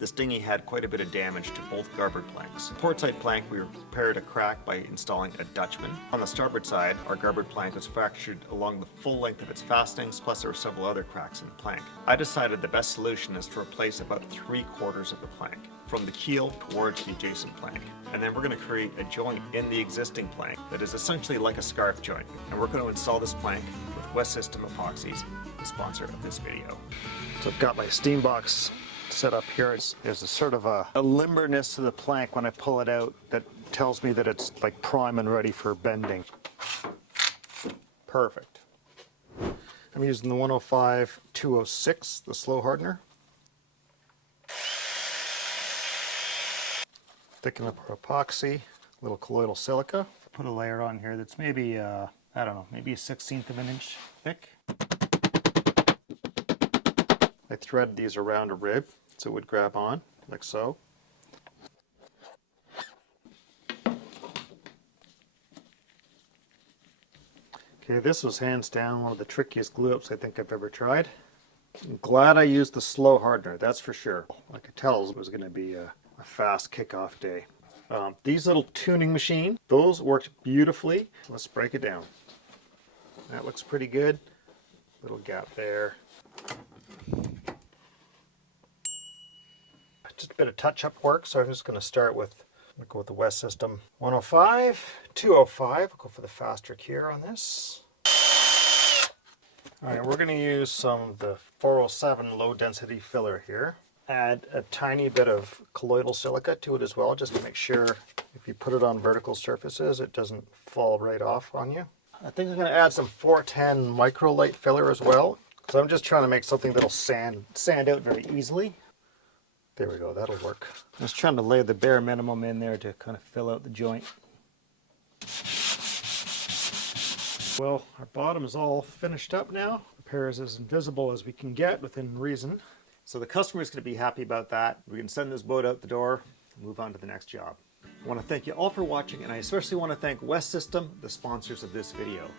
This dinghy had quite a bit of damage to both garboard planks. The port side plank we repaired a crack by installing a Dutchman. On the starboard side, our garboard plank was fractured along the full length of its fastenings, plus there were several other cracks in the plank. I decided the best solution is to replace about 3/4 of the plank, from the keel towards the adjacent plank. And then we're going to create a joint in the existing plank that is essentially like a scarf joint. And we're going to install this plank with WEST SYSTEM Epoxies, the sponsor of this video. So I've got my steam box set up here. There's a sort of a limberness to the plank when I pull it out that tells me that it's like prime and ready for bending. Perfect. I'm using the 105-206, the slow hardener. Thicken up our epoxy, a little colloidal silica. Put a layer on here that's maybe, I don't know, maybe 1/16 of an inch thick. I thread these around a rib so it would grab on, like so. Okay, this was hands down one of the trickiest glue ups I think I've ever tried. I'm glad I used the slow hardener, that's for sure. I could tell it was going to be a fast kickoff day. These little tuning machines, those worked beautifully. Let's break it down. That looks pretty good. Little gap there. Just a bit of touch-up work, so I'm just going to start with, I'm going to go with the WEST System 105-205. I'll go for the faster cure on this. Alright, we're going to use some of the 407 low-density filler here. Add a tiny bit of colloidal silica to it as well, just to make sure if you put it on vertical surfaces, it doesn't fall right off on you. I think I'm going to add some 410 microlight filler as well, because I'm just trying to make something that'll sand out very easily. There we go, that'll work. I'm just trying to lay the bare minimum in there to kind of fill out the joint. Well, our bottom is all finished up now. The repair is as invisible as we can get within reason. So the customer is going to be happy about that. We can send this boat out the door and move on to the next job. I want to thank you all for watching, and I especially want to thank WEST System, the sponsors of this video.